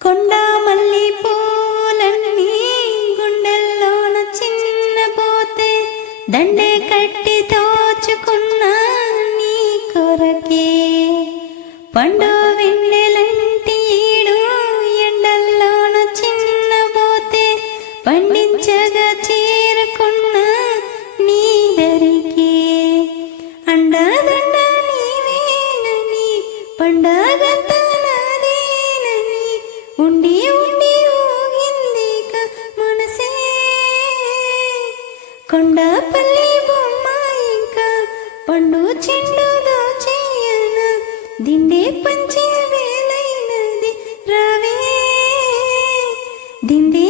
కొండా మల్లి పూలన్నీ గుండెల్లోన చిన్నపోతే దండే కట్టి దోచుకున్నా నీ కొరకే. పండు వెన్నెలంటి ఈడు ఎండల్లోన చిన్నపోతే పండించగా చేరుకున్నా నీ దరికి. అండాదండ నీవేనని పండగంతా నాదేనని ఉండి ఉండి ఊగిందిక మనసే. కొండపల్లి బొమ్మ ఇంకా పండు చెండు దోచేయన దిండే పంచే వేలైనది రావే. దిండే